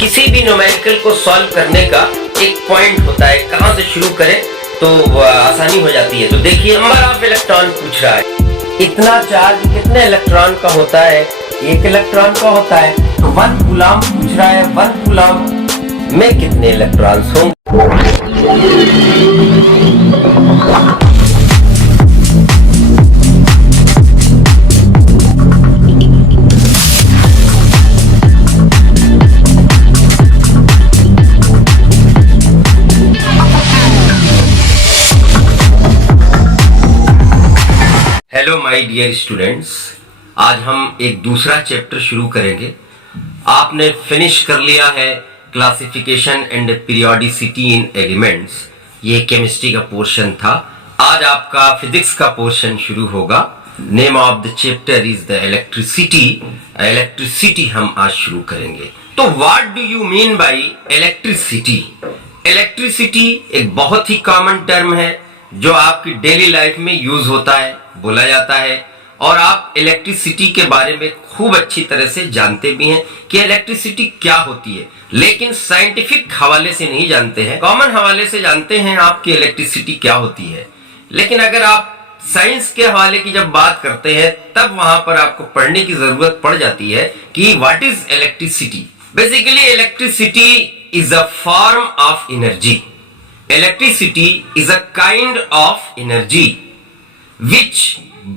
किसी भी न्यूमेरिकल को सॉल्व करने का एक पॉइंट होता है, कहाँ से शुरू करें तो आसानी हो जाती है। तो देखिए नंबर ऑफ इलेक्ट्रॉन पूछ रहा है, इतना चार्ज कितने इलेक्ट्रॉन का होता है, 1 इलेक्ट्रॉन का होता है। तो 1 कूलम पूछ रहा है, 1 कूलम में कितने इलेक्ट्रॉन्स होंगे। हेलो माय डियर स्टूडेंट्स, आज हम एक दूसरा चैप्टर शुरू करेंगे। आपने फिनिश कर लिया है classification and periodicity in elements, ये केमिस्ट्री का पोर्शन था। आज आपका फिजिक्स का पोर्शन शुरू होगा। Name of the chapter is the electricity. Electricity हम आज शुरू करेंगे। तो what do you mean by electricity? Electricity एक बहुत ही कॉमन टर्म है जो आपकी डेली लाइफ में यूज होता है, बोला जाता है, और आप इलेक्ट्रिसिटी के बारे में खूब अच्छी तरह से जानते भी हैं कि इलेक्ट्रिसिटी क्या होती है, लेकिन साइंटिफिक हवाले से नहीं जानते हैं। कॉमन हवाले से जानते हैं आपकी इलेक्ट्रिसिटी क्या होती है, लेकिन अगर आप साइंस के हवाले की जब बात करते हैं तब वहां पर आपको पढ़ने की जरूरत पड़ जाती है कि what is electricity. Basically electricity is a form of energy. Electricity is a kind of energy which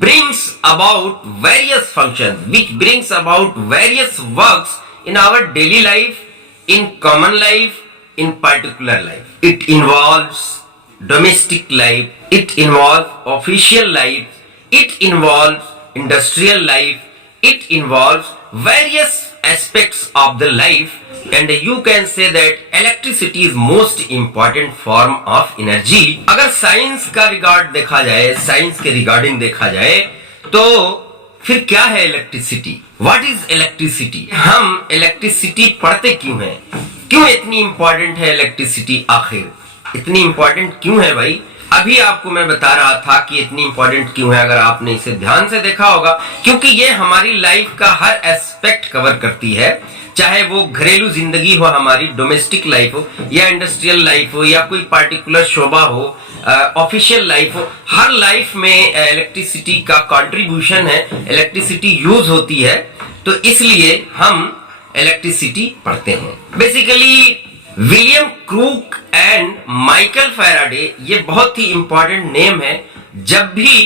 brings about various functions, which brings about various works in our daily life, in common life, in particular life. It involves domestic life, it involves official life, it involves industrial life, it involves various aspects of the life, and you can say that electricity is most important form of energy. अगर science का regard देखा जाए, science के regarding देखा जाए, तो फिर क्या है इलेक्ट्रिसिटी? What is electricity? हम इलेक्ट्रिसिटी पढ़ते क्यों हैं? क्यों इतनी इंपॉर्टेंट है इलेक्ट्रिसिटी? आखिर इतनी इंपॉर्टेंट क्यों है भाई? अभी आपको मैं बता रहा था कि इतनी इंपॉर्टेंट क्यों है, अगर आपने इसे ध्यान से देखा होगा, क्योंकि ये हमारी लाइफ का हर एस्पेक्ट कवर करती है, चाहे वो घरेलू जिंदगी हो, हमारी डोमेस्टिक लाइफ हो, या इंडस्ट्रियल लाइफ हो, या कोई पार्टिकुलर शोबा हो, ऑफिशियल लाइफ हो। हर लाइफ में इलेक्ट्रिसिटी का कंट्रीब्यूशन है, इलेक्ट्रिसिटी यूज होती है, तो इसलिए हम इलेक्ट्रिसिटी पढ़ते हैं। Basically William crook and Michael Faraday, ये बहुत ही इंपॉर्टेंट नेम है जब भी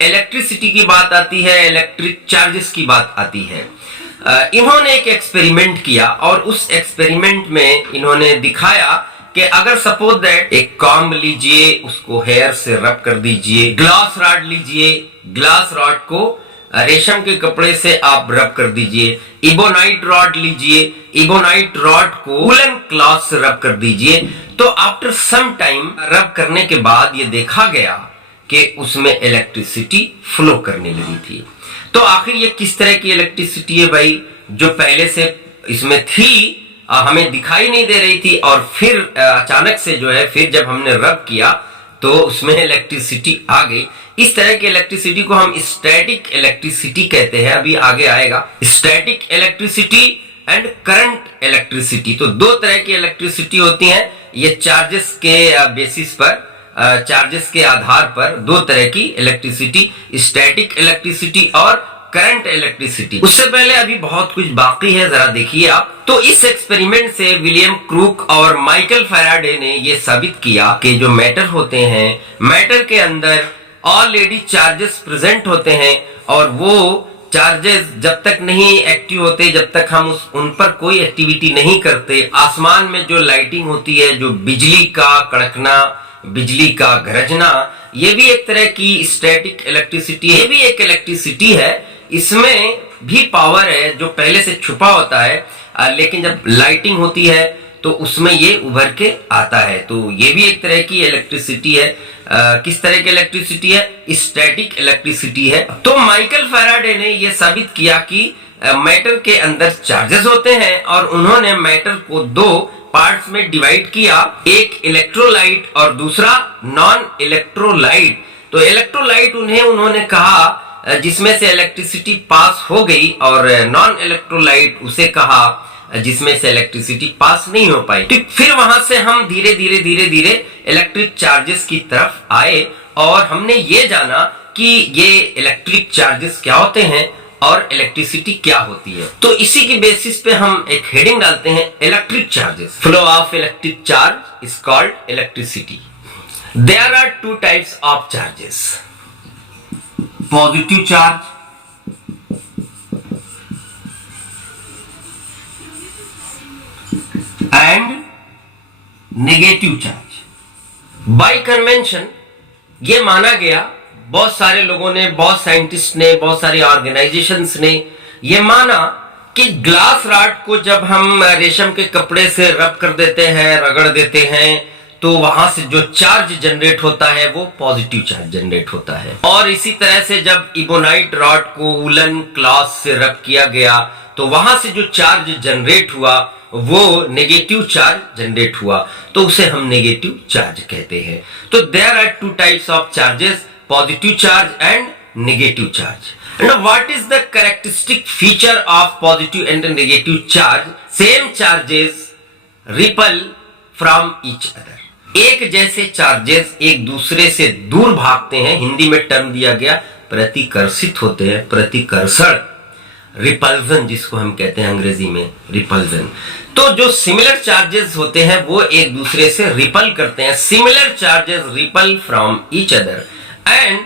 इलेक्ट्रिसिटी की बात आती है, इलेक्ट्रिक चार्जेस की बात आती है। इन्होंने एक एक्सपेरिमेंट किया और उस एक्सपेरिमेंट में इन्होंने दिखाया कि अगर सपोज दैट एक कॉम्ब लीजिए, उसको हेयर से रब कर दीजिए, ग्लास रॉड लीजिए, ग्लास रॉड को रेशम के कपड़े से आप रब कर दीजिए, इबोनाइट रॉड लीजिए, इबोनाइट रॉड को वूलन क्लॉथ से रब कर दीजिए, तो आफ्टर सम टाइम रब करने के बाद ये देखा गया कि उसमें इलेक्ट्रिसिटी फ्लो करने लगी थी। तो आखिर ये किस तरह की इलेक्ट्रिसिटी है भाई, जो पहले से इसमें थी हमें दिखाई नहीं दे रही थी, और फिर अचानक से जो है, फिर जब हमने रब किया तो उसमें इलेक्ट्रिसिटी आ गई। इस तरह की इलेक्ट्रिसिटी को हम स्टैटिक इलेक्ट्रिसिटी कहते हैं, अभी आगे आएगा। Static electricity and current electricity, तो दो तरह की इलेक्ट्रिसिटी होती है। ये चार्जेस के बेसिस पर, चार्जेस के आधार पर दो तरह की इलेक्ट्रिसिटी, स्टैटिक इलेक्ट्रिसिटी और करंट इलेक्ट्रिसिटी। उससे पहले अभी बहुत कुछ बाकी है, जरा देखिए आप। तो इस एक्सपेरिमेंट से विलियम क्रूक और माइकल फैराडे ने यह साबित किया कि जो मैटर होते हैं, मैटर के अंदर ऑलरेडी चार्जेस प्रेजेंट होते हैं, और वो चार्जेस जब तक नहीं एक्टिव होते, जब तक हम उन पर कोई एक्टिविटी नहीं करते, आसमान में जो लाइटिंग होती है, जो बिजली का कड़कना, बिजली का गरजना, ये भी एक तरह की स्टैटिक इलेक्ट्रिसिटी है, ये भी एक इलेक्ट्रिसिटी है। इसमें भी पावर है जो पहले से छुपा होता है, लेकिन जब लाइटिंग होती है तो उसमें ये उभर के आता है। तो ये भी एक तरह की इलेक्ट्रिसिटी है। किस तरह की इलेक्ट्रिसिटी है? स्टैटिक इलेक्ट्रिसिटी है। तो माइकल फैराडे ने यह साबित किया कि मैटर के अंदर चार्जेस होते हैं, और उन्होंने मैटर को दो पार्ट्स में डिवाइड किया, एक इलेक्ट्रोलाइट और दूसरा नॉन इलेक्ट्रोलाइट। तो इलेक्ट्रोलाइट उन्होंने कहा जिसमें से इलेक्ट्रिसिटी पास हो गई, और नॉन इलेक्ट्रोलाइट उसे कहा जिसमें से इलेक्ट्रिसिटी पास नहीं हो पाई। तो फिर वहां से हम धीरे धीरे इलेक्ट्रिक चार्जेस की तरफ आए और हमने ये जाना कि ये इलेक्ट्रिक चार्जेस क्या होते हैं और इलेक्ट्रिसिटी क्या होती है। तो इसी की बेसिस पे हम एक हेडिंग डालते हैं, electric charges. Flow of electric charge is called electricity. There are two types of charges, positive charge and negative charge. By convention ये माना गया, बहुत सारे लोगों ने, बहुत साइंटिस्ट ने, बहुत सारी ऑर्गेनाइजेशंस ने ये माना कि ग्लास रॉड को जब हम रेशम के कपड़े से रब कर देते हैं, रगड़ देते हैं, तो वहां से जो चार्ज जनरेट होता है वो पॉजिटिव चार्ज जनरेट होता है। और इसी तरह से जब इबोनाइट रॉड को वुलन क्लॉथ से रब किया गया तो वहां से जो चार्ज जनरेट हुआ वो नेगेटिव चार्ज जनरेट हुआ, तो उसे हम नेगेटिव चार्ज कहते हैं। तो there are two types of charges, positive charge and negative charge. Now what is the characteristic feature of positive and negative charge? Same charges repel from each other. एक जैसे charges एक दूसरे से दूर भागते हैं, हिंदी में टर्म दिया गया प्रतिकर्षित होते हैं, प्रतिकर्षण, रिपल्जन जिसको हम कहते हैं अंग्रेजी में, रिपल्जन। तो जो सिमिलर चार्जेस होते हैं वो एक दूसरे से रिपल करते हैं, similar charges ripple from each other and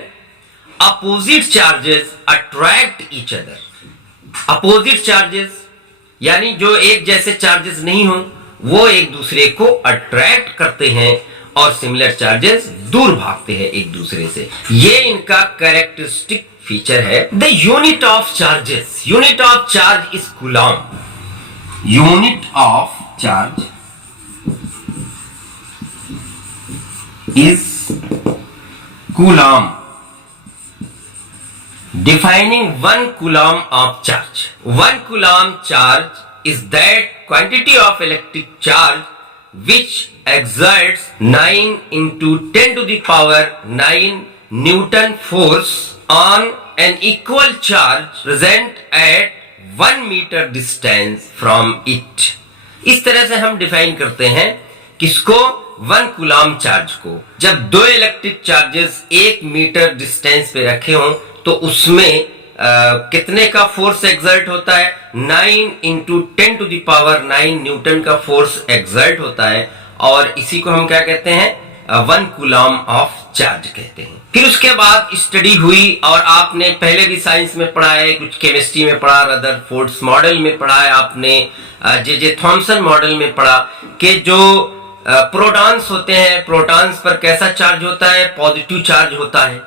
opposite charges attract each other. Opposite charges यानी जो एक जैसे चार्जेस नहीं हो वो एक दूसरे को अट्रैक्ट करते हैं और सिमिलर चार्जेस दूर भागते हैं एक दूसरे से। ये इनका कैरेक्टरिस्टिक फीचर है। The unit of charges, unit of charge is coulomb. Unit of charge is Coulomb. Defining 1 coulomb of charge. 1 coulomb charge is that quantity of electric charge which exerts 9 into 10 to the power 9 Newton force on an equal charge present at 1 meter distance from it. इस तरह से हम define करते हैं किसको, 1 coulomb charge को। जब दो इलेक्ट्रिक चार्जेस 1 मीटर डिस्टेंस पे रखे हों तो उसमें कितने का फोर्स एक्सर्ट होता है, 9 into 10 to the power 9 Newton का फोर्स एक्सर्ट होता है, और इसी को हम क्या कहते हैं, 1 कूलम ऑफ चार्ज कहते हैं। फिर उसके बाद स्टडी हुई और आपने पहले भी साइंस में पढ़ा है, कुछ केमिस्ट्री में पढ़ा, रदरफोर्ड्स मॉडल में पढ़ा है, आपने जे थॉमसन मॉडल में पढ़ा कि जो प्रोटॉन्स होते हैं, प्रोटॉन्स पर कैसा चार्ज होता है, पॉजिटिव चार्ज होता है,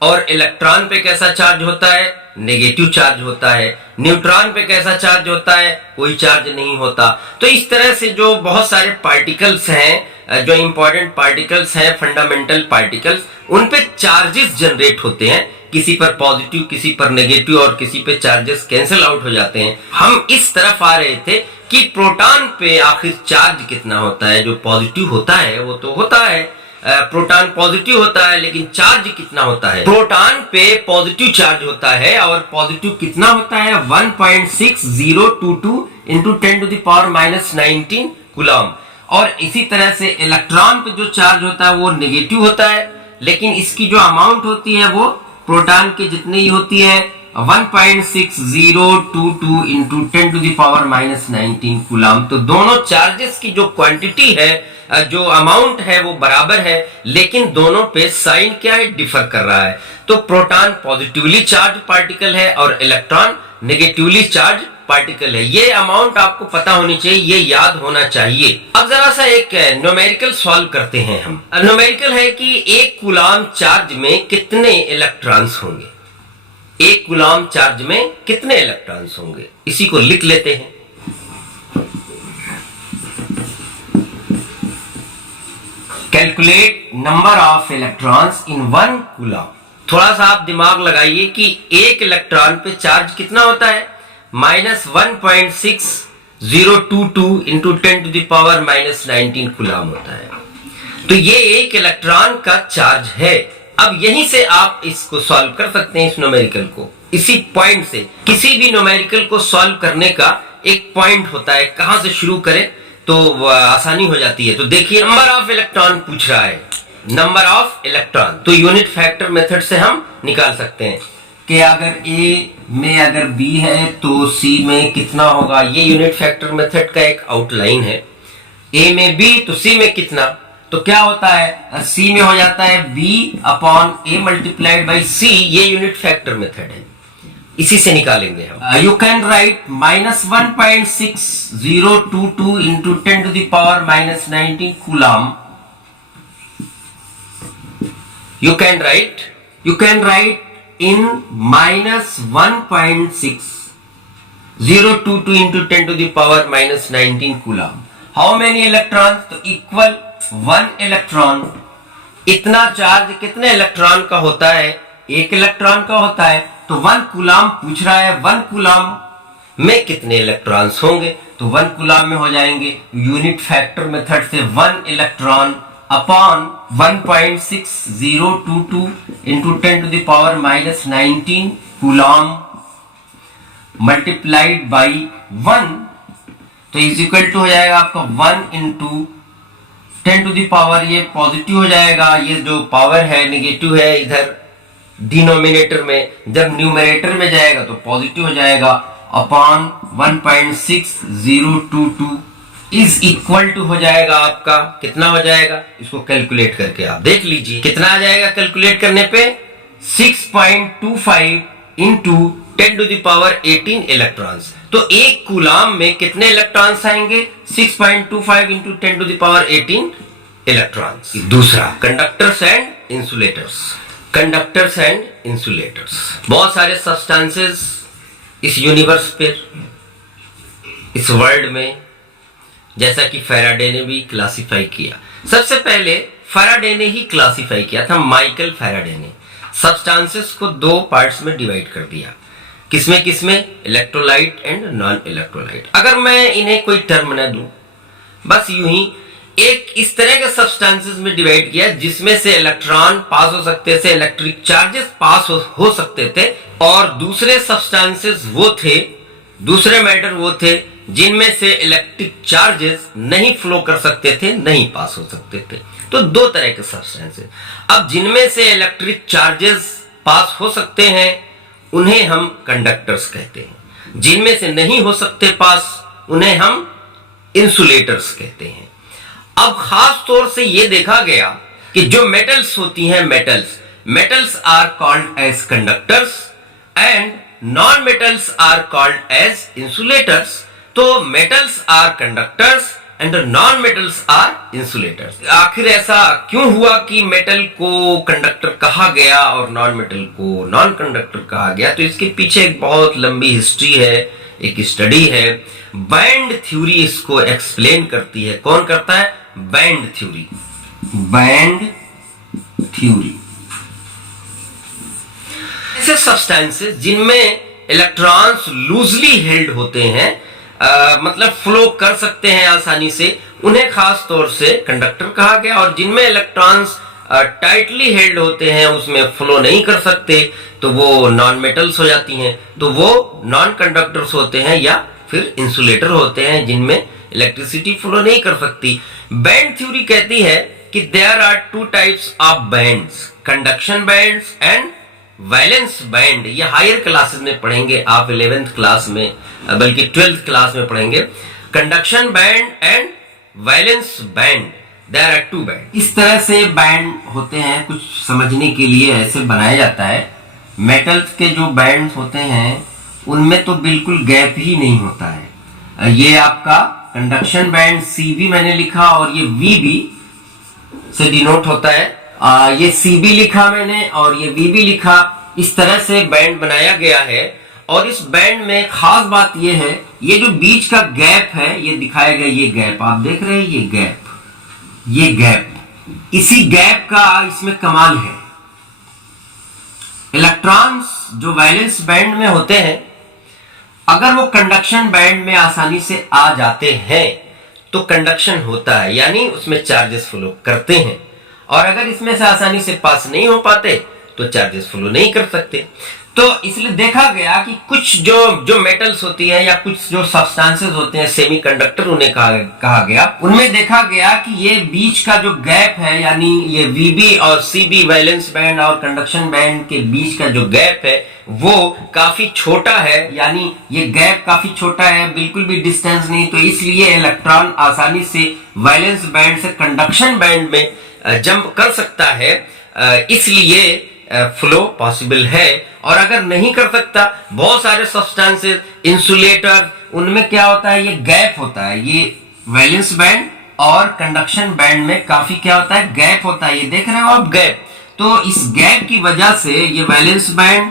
और इलेक्ट्रॉन पे कैसा चार्ज होता है, नेगेटिव चार्ज होता है। न्यूट्रॉन पे कैसा चार्ज होता है, कोई चार्ज नहीं होता। तो इस तरह से जो बहुत सारे पार्टिकल्स हैं, जो इंपॉर्टेंट पार्टिकल्स हैं, फंडामेंटल पार्टिकल्स, उन पे चार्जेस जनरेट होते हैं, किसी पर पॉजिटिव, किसी पर नेगेटिव, और किसी पे चार्जेस कैंसिल आउट हो जाते हैं। हम इस तरफ आ रहे थे कि प्रोटॉन पे आखिर चार्ज कितना होता है। जो पॉजिटिव होता है वो तो होता है, प्रोटॉन पॉजिटिव होता है, लेकिन चार्ज कितना होता है, प्रोटॉन पे पॉजिटिव चार्ज होता है, और पॉजिटिव कितना होता है, 1.6022 into 10 to the power -19 coulomb. और इसी तरह से इलेक्ट्रॉन पे जो चार्ज होता है वो नेगेटिव होता है, लेकिन इसकी जो अमाउंट होती है वो प्रोटॉन के जितनी ही होती है, 1.6022 into 10 to the power -19 coulomb. तो दोनों चार्जेस की जो क्वांटिटी है, जो अमाउंट है वो बराबर है, लेकिन दोनों पे साइन क्या है, डिफर कर रहा है। तो प्रोटॉन पॉजिटिवली चार्ज पार्टिकल है और इलेक्ट्रॉन नेगेटिवली चार्ज पार्टिकल है। ये अमाउंट आपको पता होनी चाहिए, ये याद होना चाहिए। अब जरा सा एक न्यूमेरिकल सॉल्व करते हैं हम। न्यूमेरिकल है कि 1 कूलम चार्ज में कितने इलेक्ट्रॉन्स होंगे, 1 कूलम चार्ज में कितने इलेक्ट्रॉन्स होंगे, इसी को लिख लेते हैं। Calculate number of electrons in 1 coulomb. थोड़ा सा आप दिमाग लगाइए कि 1 इलेक्ट्रॉन पे चार्ज कितना होता है, -1.6022 into 10 to the power -19 coulomb होता है। तो ये 1 इलेक्ट्रॉन का चार्ज है। अब यहीं से आप इसको सॉल्व कर सकते हैं, इस न्यूमेरिकल को। इसी पॉइंट से किसी भी न्यूमेरिकल को सॉल्व करने का एक पॉइंट होता है, कहां से शुरू करें तो आसानी हो जाती है। तो देखिए, नंबर ऑफ इलेक्ट्रॉन पूछ रहा है, नंबर ऑफ इलेक्ट्रॉन, तो यूनिट फैक्टर मेथड से हम निकाल सकते हैं कि अगर A में अगर B है तो C में कितना होगा। ये यूनिट फैक्टर मेथड का एक आउटलाइन है। A में B तो C में कितना, तो क्या होता है, C में हो जाता है B upon A multiplied by C। ये यूनिट फैक्टर मेथड है, इसी से निकालेंगे हम। You can write -1.6022 into 10 to the power -19 coulomb. You can write in -1.6022 into 10 to the power -19 coulomb. How many electrons? तो इक्वल 1 इलेक्ट्रॉन। इतना charge कितने electron का होता है, 1 इलेक्ट्रॉन का होता है। तो 1 कूलम पूछ रहा है, 1 कूलम में कितने इलेक्ट्रॉन्स होंगे, तो 1 कूलम में हो जाएंगे यूनिट फैक्टर मेथड से 1 electron upon 1.6022 into 10 to the power -19 coulomb multiplied by 1, तो इज इक्वल टू हो जाएगा आपका 1 इंटू 10 टू द पावर, ये पॉजिटिव हो जाएगा, ये जो पावर है नेगेटिव है इधर डिनोमिनेटर में, जब न्यूमरेटर में जाएगा तो पॉजिटिव हो जाएगा, अपॉन 1.6022 इज इक्वल टू हो जाएगा आपका, कितना हो जाएगा, इसको कैलकुलेट करके आप देख लीजिए कितना आ जाएगा कैलकुलेट करने पे, 6.25 into 10 to the power 18 electrons. तो एक कूलम में कितने इलेक्ट्रॉन्स आएंगे, 6.25 into 10 to the power 18 electrons. दूसरा, conductors and insulators. Conductors and insulators, बहुत सारे सब्सटेंसेस इस यूनिवर्स पे, इस वर्ल्ड में, जैसा कि फैराडे ने भी क्लासिफाई किया। सबसे पहले फैराडे ने ही क्लासिफाई किया था, माइकल फैराडे ने सब्सटेंसेस को 2 पार्ट्स में डिवाइड कर दिया। किसमें किसमें, इलेक्ट्रोलाइट एंड नॉन इलेक्ट्रोलाइट। अगर मैं इन्हें कोई टर्म न दूं, बस यूं ही एक इस तरह के सब्सटेंसेस में डिवाइड किया जिसमें से इलेक्ट्रॉन पास हो सकते थे, इलेक्ट्रिक चार्जेस पास हो सकते थे, और दूसरे सब्सटेंसेस वो थे, दूसरे मैटर वो थे जिनमें से इलेक्ट्रिक चार्जेस नहीं फ्लो कर सकते थे, नहीं पास हो सकते थे। तो 2 तरह के सब्सटेंसेस। अब जिनमें से इलेक्ट्रिक चार्जेस पास हो सकते हैं उन्हें हम कंडक्टर्स कहते हैं, जिनमें से नहीं हो सकते पास उन्हें हम इंसुलेटर्स कहते हैं। अब खास तौर से यह देखा गया कि जो मेटल्स होती हैं, metals are called as conductors and non metals are called as insulators. तो metals are conductors and non metals are insulators. आखिर ऐसा क्यों हुआ कि मेटल को कंडक्टर कहा गया और नॉन मेटल को नॉन कंडक्टर कहा गया, तो इसके पीछे एक बहुत लंबी हिस्ट्री है, एक स्टडी है। बैंड थ्योरी इसको एक्सप्लेन करती है। कौन करता है, बैंड थ्योरी। ऐसे सब्सटेंसेस जिनमें इलेक्ट्रॉन्स लूजली हेल्ड होते हैं, मतलब फ्लो कर सकते हैं आसानी से, उन्हें खास तौर से कंडक्टर कहा गया। और जिनमें इलेक्ट्रॉन्स टाइटली हेल्ड होते हैं, उसमें फ्लो नहीं कर सकते, तो वो नॉन मेटल्स हो जाती हैं, तो वो नॉन कंडक्टर्स होते हैं या फिर इंसुलेटर होते हैं जिनमें इलेक्ट्रिसिटी फ्लो नहीं कर सकती। बैंड थ्योरी कहती है कि there are 2 types of bands, conduction bands and valence band. ये हायर क्लासेस में पढ़ेंगे आप, 11th क्लास में, बल्कि 12th क्लास में पढ़ेंगे। Conduction band and valence band, there are 2 band. इस तरह से बैंड होते हैं, कुछ समझने के लिए ऐसे बनाया जाता है। मेटल्स के जो बैंड्स होते हैं उनमें तो बिल्कुल गैप ही नहीं होता है। ये आपका कंडक्शन बैंड CB मैंने लिखा और ये VB से डिनोट होता है। ये CB लिखा मैंने और ये VB लिखा। इस तरह से बैंड बनाया गया है। और इस बैंड में खास बात ये है, ये जो बीच का गैप है, ये दिखाया गया, ये गैप आप देख रहे हैं, ये गैप, इसी गैप का इसमें कमाल है। इलेक्ट्रॉन्स जो वैलेंस बैंड में होते हैं, अगर वो कंडक्शन बैंड में आसानी से आ जाते हैं तो कंडक्शन होता है, यानी उसमें चार्जेस फ्लो करते हैं। और अगर इसमें से आसानी से पास नहीं हो पाते तो चार्जेस फ्लो नहीं कर सकते। तो इसलिए देखा गया कि कुछ जो मेटल्स होती है या कुछ जो सब्सटेंसेस होते हैं सेमीकंडक्टर उन्हें कहा गया, उनमें देखा गया कि ये बीच का जो गैप है, यानी ये Vb और Cb वैलेंस बैंड और कंडक्शन बैंड के बीच का जो गैप है वो काफी छोटा है, यानी ये गैप काफी छोटा है, बिल्कुल भी डिस्टेंस नहीं। तो इसलिए इलेक्ट्रॉन आसानी से वैलेंस बैंड से कंडक्शन बैंड में जंप कर सकता है, इसलिए फ्लो पॉसिबल है। और अगर नहीं कर सकता, बहुत सारे सब्सटेंसेस, इंसुलेटर, उनमें क्या होता है, ये गैप होता है, ये वैलेंस बैंड और कंडक्शन बैंड में काफी क्या होता है, गैप होता है। ये देख रहे हो आप गैप, तो इस गैप की वजह से ये वैलेंस बैंड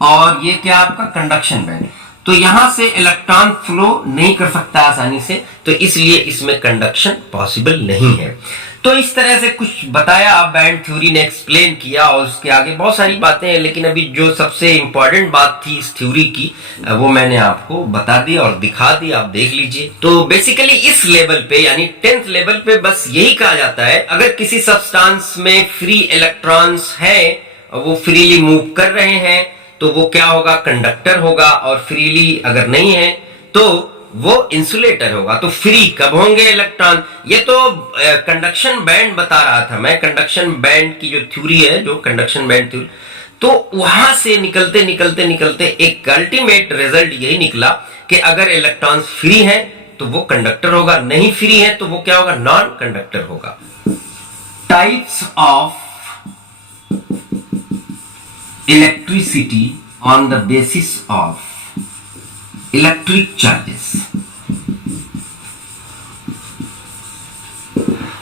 और ये क्या आपका कंडक्शन बैंड, तो यहां से इलेक्ट्रॉन फ्लो नहीं कर सकता आसानी से, तो इसलिए इसमें कंडक्शन पॉसिबल नहीं है। तो इस तरह से कुछ बताया, बैंड थ्योरी ने एक्सप्लेन किया, और उसके आगे बहुत सारी बातें हैं, लेकिन अभी जो सबसे इंपॉर्टेंट बात थी इस थ्योरी की वो मैंने आपको बता दी और दिखा दी, आप देख लीजिए। तो बेसिकली इस लेवल पे, यानी 10th लेवल पे बस यही कहा जाता है, अगर किसी सब्सटेंस में फ्री इलेक्ट्रॉन्स है, वो फ्रीली मूव कर रहे हैं, तो वो क्या होगा, कंडक्टर होगा, और फ्रीली अगर नहीं है तो वो इंसुलेटर होगा। तो फ्री कब होंगे इलेक्ट्रॉन, ये तो कंडक्शन बैंड बता रहा था मैं, कंडक्शन बैंड की जो थ्योरी है, जो कंडक्शन बैंड थ्योरी, तो वहां से निकलते निकलते निकलते एक अल्टीमेट रिजल्ट यही निकला कि अगर इलेक्ट्रॉन फ्री है तो वो कंडक्टर होगा, नहीं फ्री है तो वो क्या होगा, नॉन कंडक्टर होगा। Types of electricity on the basis of electric charges,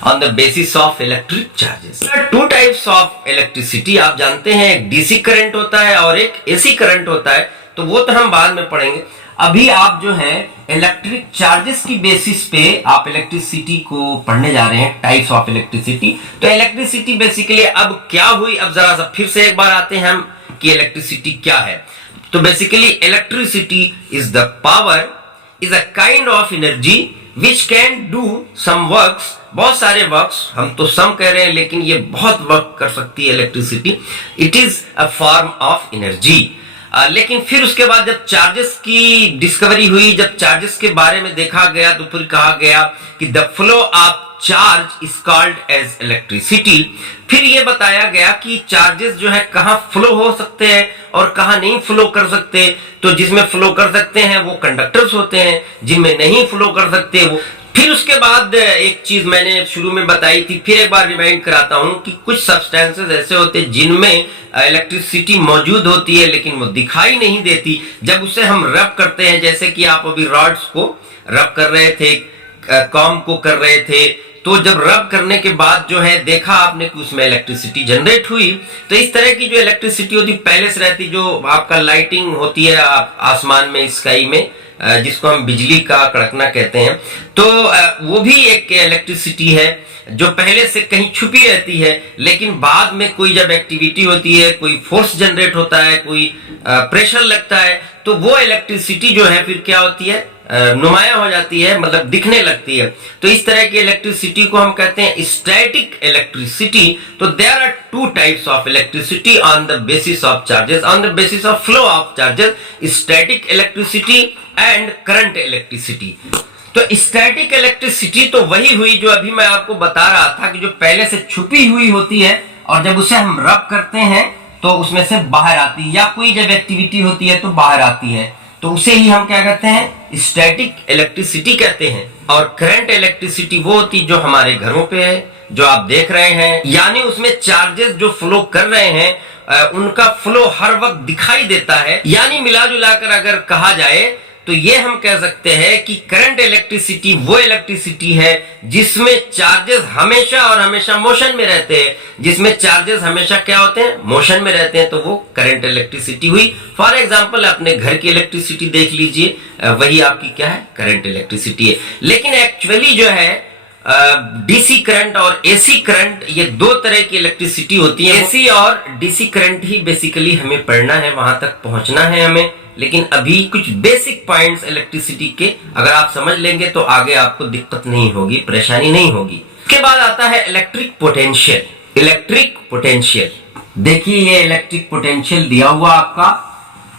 on the basis of electric charges. There are two types of electricity, आप जानते हैं, एक डीसी करंट होता है और एक एसी करंट होता है, तो वो तो हम बाद में पढ़ेंगे। अभी आप जो है इलेक्ट्रिक चार्जेस की बेसिस पे आप इलेक्ट्रिसिटी को पढ़ने जा रहे हैं, टाइप्स ऑफ इलेक्ट्रिसिटी। तो इलेक्ट्रिसिटी बेसिकली अब क्या हुई, अब जरा सा फिर से एक बार आते हैं हम कि इलेक्ट्रिसिटी क्या है। तो basically electricity is the power, is a kind of energy which can do some works, बहुत सारे वर्क्स, हम तो सम कह रहे हैं लेकिन ये बहुत वर्क कर सकती है electricity. It is a form of energy. लेकिन फिर उसके बाद जब चार्जेस की डिस्कवरी हुई, जब चार्जेस के बारे में देखा गया, तो फिर कहा गया कि the flow of charge is called as electricity. फिर ये बताया गया कि चार्जेस जो है कहां फ्लो हो सकते हैं और कहां नहीं फ्लो कर सकते। तो जिसमें फ्लो कर सकते हैं वो कंडक्टर्स होते हैं, जिनमें नहीं फ्लो कर सकते वो। फिर उसके बाद एक चीज मैंने शुरू में बताई थी, फिर एक बार रिमाइंड कराता हूं कि कुछ सब्सटेंसेस ऐसे होते हैं जिनमें इलेक्ट्रिसिटी मौजूद होती है लेकिन वो दिखाई नहीं देती। जब उसे हम रब करते हैं, जैसे कि आप अभी रॉड्स को रब कर रहे थे, कॉम को कर रहे थे, तो जब रब करने के बाद जो है देखा आपने कि उसमें इलेक्ट्रिसिटी जनरेट हुई। तो इस तरह की जो इलेक्ट्रिसिटी होती पहले से रहती, जो आपका लाइटिंग होती है आसमान में, स्काई में, जिसको हम बिजली का कड़कना कहते हैं, तो वो भी एक इलेक्ट्रिसिटी है जो पहले से कहीं छुपी रहती है, लेकिन बाद में कोई जब एक्टिविटी होती है, कोई फोर्स जनरेट होता है, कोई प्रेशर लगता है, तो वो इलेक्ट्रिसिटी जो है फिर क्या होती है, नुमाया हो जाती है, मतलब दिखने लगती है। तो इस तरह की इलेक्ट्रिसिटी को हम कहते हैं स्टैटिक इलेक्ट्रिसिटी। तो there are two types of electricity on the basis of charges, on the basis of flow of charges, static electricity and current electricity. तो स्टैटिक इलेक्ट्रिसिटी तो वही हुई जो अभी मैं आपको बता रहा था कि जो पहले से छुपी हुई होती है और जब उसे हम रब करते हैं तो उसमें से बाहर आती है, या कोई जब एक्टिविटी होती है तो बाहर आती है, तो उसे ही हम क्या कहते हैं, स्टैटिक इलेक्ट्रिसिटी कहते हैं। और करंट इलेक्ट्रिसिटी वो होती जो हमारे घरों पे है, जो आप देख रहे हैं, यानी उसमें चार्जेस जो फ्लो कर रहे हैं उनका फ्लो हर वक्त दिखाई देता है। यानी मिला जुलाकर अगर कहा जाए तो ये हम कह सकते हैं कि करंट इलेक्ट्रिसिटी वो इलेक्ट्रिसिटी है जिसमें चार्जेस हमेशा और हमेशा मोशन में रहते हैं, जिसमें चार्जेस हमेशा क्या होते हैं, मोशन में रहते हैं, तो वो करंट इलेक्ट्रिसिटी हुई। फॉर एग्जांपल अपने घर की इलेक्ट्रिसिटी देख लीजिए, वही आपकी क्या है, करंट इलेक्ट्रिसिटी है। लेकिन एक्चुअली जो है डीसी करंट और एसी करंट, ये दो तरह की इलेक्ट्रिसिटी होती है। एसी और डीसी करंट ही बेसिकली हमें पढ़ना है, वहां तक पहुंचना है हमें। लेकिन अभी कुछ बेसिक पॉइंट्स इलेक्ट्रिसिटी के अगर आप समझ लेंगे तो आगे आपको दिक्कत नहीं होगी, परेशानी नहीं होगी। उसके बाद आता है इलेक्ट्रिक पोटेंशियल। इलेक्ट्रिक पोटेंशियल देखिए ये इलेक्ट्रिक पोटेंशियल दिया हुआ आपका,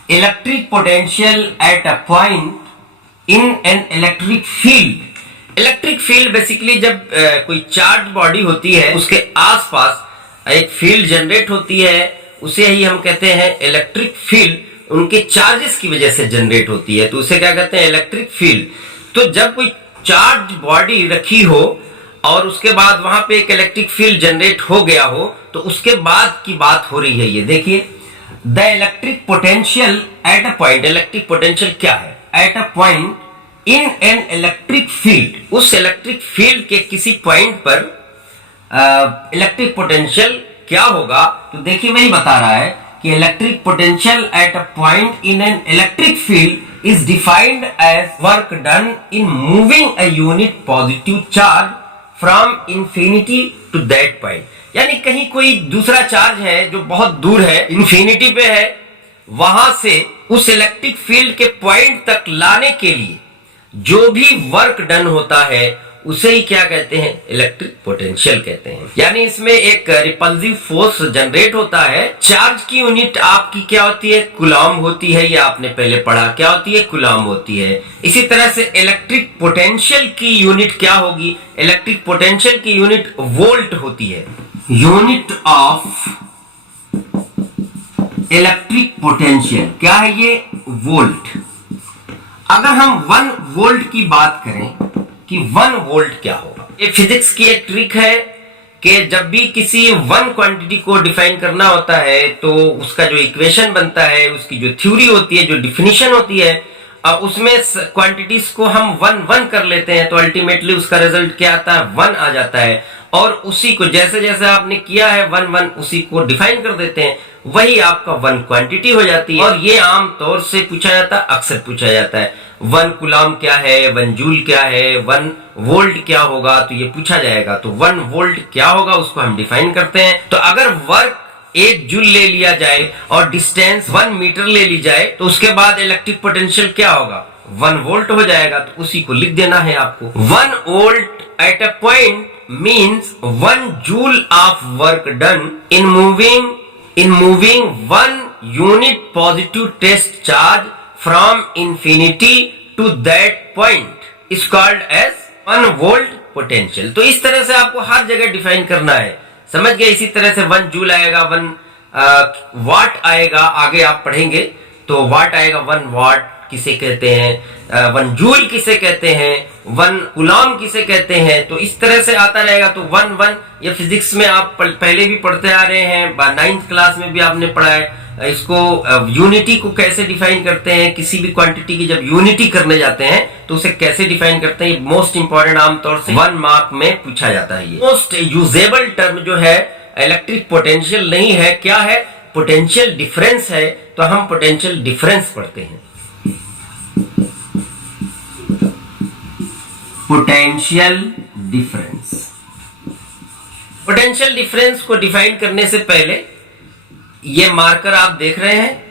electric potential at a point in an electric field. Electric field basically जब कोई चार्ज बॉडी होती है उसके आसपास एक फील्ड जनरेट होती है, उसे ही हम कहते हैं इलेक्ट्रिक फील्ड। उनके चार्जेस की वजह से जनरेट होती है, तो उसे क्या कहते हैं, इलेक्ट्रिक फील्ड। तो जब कोई चार्ज बॉडी रखी हो और उसके बाद वहां पे एक इलेक्ट्रिक फील्ड जनरेट हो गया हो, तो उसके बाद की बात हो रही है ये। देखिए the electric potential at a point, electric potential क्या है, eight a point in an electric field, उस इलेक्ट्रिक फील्ड के किसी पॉइंट पर इलेक्ट्रिक पोटेंशियल क्या होगा। तो देखिए वही बता रहा है कि electric potential at a point in an electric field is defined as work done in moving a unit positive charge from infinity to that point. यानी कहीं कोई दूसरा चार्ज है जो बहुत दूर है, इंफिनिटी पे है, वहां से उस इलेक्ट्रिक फील्ड के पॉइंट तक लाने के लिए जो भी वर्क डन होता है उसे ही क्या कहते हैं, इलेक्ट्रिक पोटेंशियल कहते हैं। यानी इसमें एक रिपल्सिव फोर्स जनरेट होता है। चार्ज की यूनिट आपकी क्या होती है, कूलॉम होती है, ये आपने पहले पढ़ा, क्या होती है, कूलॉम होती है। इसी तरह से इलेक्ट्रिक पोटेंशियल की यूनिट क्या होगी, इलेक्ट्रिक पोटेंशियल की यूनिट वोल्ट होती है। यूनिट ऑफ इलेक्ट्रिक पोटेंशियल क्या है, ये वोल्ट। अगर हम 1 वोल्ट की बात करें कि 1 वोल्ट क्या होगा, ये फिजिक्स की एक ट्रिक है कि जब भी किसी 1 क्वांटिटी को डिफाइन करना होता है तो उसका जो इक्वेशन बनता है, उसकी जो थ्योरी होती है, जो डिफिनीशन होती है, उसमें क्वांटिटीज को हम 1 कर लेते हैं, तो अल्टीमेटली उसका रिजल्ट क्या आता है, 1 आ जाता है। और उसी को जैसे जैसे आपने किया है 1 उसी को डिफाइन कर देते हैं, वही आपका 1 क्वांटिटी हो जाती है। और ये आम तौर से पूछा जाता है, अक्सर पूछा जाता है 1 कूलॉम क्या है, 1 जूल क्या है, 1 वोल्ट क्या होगा, तो ये पूछा जाएगा। तो 1 वोल्ट क्या होगा उसको हम डिफाइन करते हैं। तो अगर वर्क 1 जूल ले लिया जाए और डिस्टेंस 1 मीटर ले ली जाए, तो उसके बाद इलेक्ट्रिक पोटेंशियल क्या होगा, 1 वोल्ट हो जाएगा। तो उसी को लिख देना है आपको। 1 volt at a point means 1 joule of work done in moving 1 unit positive test charge from infinity to that point is called as 1 volt potential। तो इस तरह से आपको हर जगह डिफाइन करना है, समझ गए। इसी तरह से 1 जूल आएगा, 1 वाट आएगा, आगे आप पढ़ेंगे तो वाट आएगा, 1 वाट किसे कहते हैं, 1 जूल किसे कहते हैं, 1 कूलॉम किसे कहते हैं। तो इस तरह से आता रहेगा। तो 1 ये फिजिक्स में आप पहले भी पढ़ते आ रहे हैं, 9th क्लास में भी आपने पढ़ा है इसको। यूनिटी को कैसे डिफाइन करते हैं, किसी भी क्वांटिटी की जब यूनिटी करने जाते हैं तो उसे कैसे डिफाइन करते हैं, ये मोस्ट इंपॉर्टेंट आमतौर से 1 मार्क में पूछा जाता है। ये मोस्ट यूजेबल टर्म जो है इलेक्ट्रिक पोटेंशियल नहीं है, क्या है, पोटेंशियल डिफरेंस है। तो हम पोटेंशियल डिफरेंस पढ़ते हैं। पोटेंशियल डिफरेंस, पोटेंशियल डिफरेंस को डिफाइन करने से पहले ये मार्कर आप देख रहे हैं,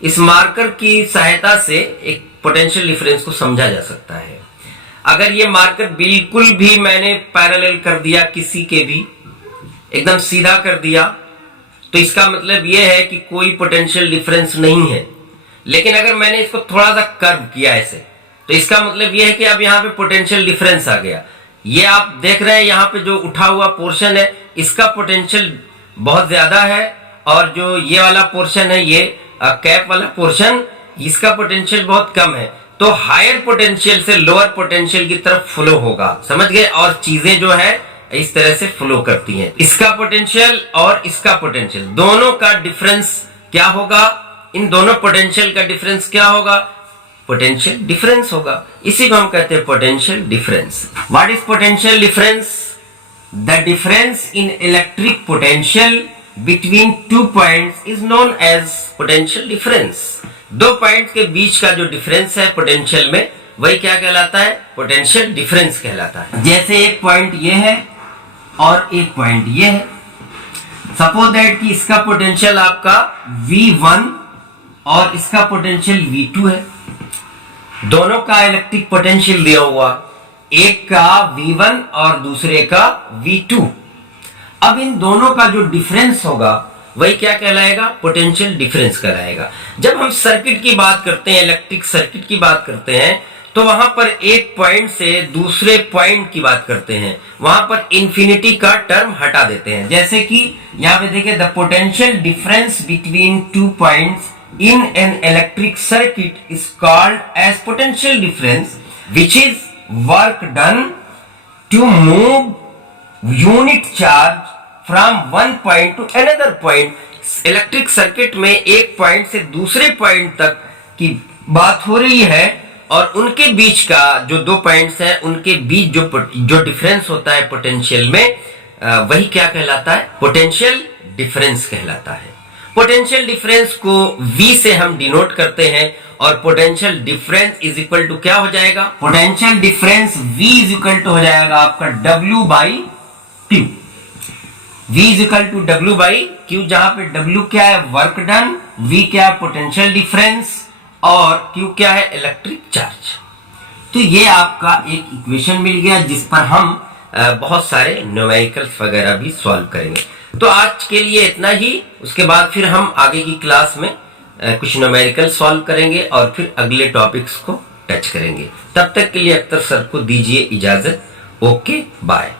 इस मार्कर की सहायता से एक पोटेंशियल डिफरेंस को समझा जा सकता है। अगर ये मार्कर बिल्कुल भी मैंने पैरेलल कर दिया, किसी के भी एकदम सीधा कर दिया, तो इसका मतलब यह है कि कोई पोटेंशियल डिफरेंस नहीं है। लेकिन अगर मैंने इसको थोड़ा सा कर्व किया ऐसे, तो इसका मतलब यह है कि अब यहाँ पे पोटेंशियल डिफरेंस आ गया। ये आप देख रहे हैं यहाँ पे जो उठा हुआ पोर्शन है, इसका पोटेंशियल बहुत ज्यादा है, और जो ये वाला पोर्शन है, ये कैप वाला पोर्शन, इसका पोटेंशियल बहुत कम है। तो हायर पोटेंशियल से लोअर पोटेंशियल की तरफ फ्लो होगा, समझ गए। और चीजें जो है इस तरह से फ्लो करती हैं। इसका पोटेंशियल और इसका पोटेंशियल दोनों का डिफरेंस क्या होगा, इन दोनों पोटेंशियल का डिफरेंस क्या होगा, पोटेंशियल डिफरेंस होगा। इसी को हम कहते हैं potential difference. What is potential difference, the difference in electric potential between 2 points is known as potential difference. 2 point के बीच का जो डिफरेंस है पोटेंशियल में, वही क्या कहलाता है, पोटेंशियल डिफरेंस कहलाता है। जैसे एक पॉइंट ये है और एक पॉइंट ये है। सपोज दैट कि इसका पोटेंशियल आपका V1 और इसका पोटेंशियल V2 है। दोनों का इलेक्ट्रिक पोटेंशियल दिया हुआ, एक का V1 और दूसरे का V2। अब इन दोनों का जो डिफरेंस होगा वही क्या कहलाएगा, पोटेंशियल डिफरेंस कहलाएगा। जब हम सर्किट की बात करते हैं, इलेक्ट्रिक सर्किट की बात करते हैं, तो वहां पर एक पॉइंट से दूसरे पॉइंट की बात करते हैं, वहां पर इंफिनिटी का टर्म हटा देते हैं। जैसे कि यहां पे देखिए, the potential difference between two points in an electric circuit is called as potential difference, which is work done to move unit charge from one point to another point. Electric circuit में एक point से दूसरे point तक की बात हो रही है, और उनके बीच का जो दो पॉइंट्स हैं, उनके बीच जो डिफरेंस होता है पोटेंशियल में, वही क्या कहलाता है, पोटेंशियल डिफरेंस कहलाता है। पोटेंशियल डिफरेंस को V से हम डिनोट करते हैं, और potential difference is equal to क्या हो जाएगा, potential difference V is equal to हो जाएगा आपका W by Q। V is equal to W by Q, जहां पे W क्या है, वर्क डन, V क्या है, पोटेंशियल डिफरेंस, और Q क्या है, इलेक्ट्रिक चार्ज। तो ये आपका एक इक्वेशन मिल गया, जिस पर हम बहुत सारे न्यूमेरिकल्स वगैरह भी सॉल्व करेंगे। तो आज के लिए इतना ही, उसके बाद फिर हम आगे की क्लास में कुछ न्यूमेरिकल सॉल्व करेंगे और फिर अगले टॉपिक्स को टच करेंगे। तब तक के लिए अख्तर सर को दीजिए इजाजत। Okay, bye.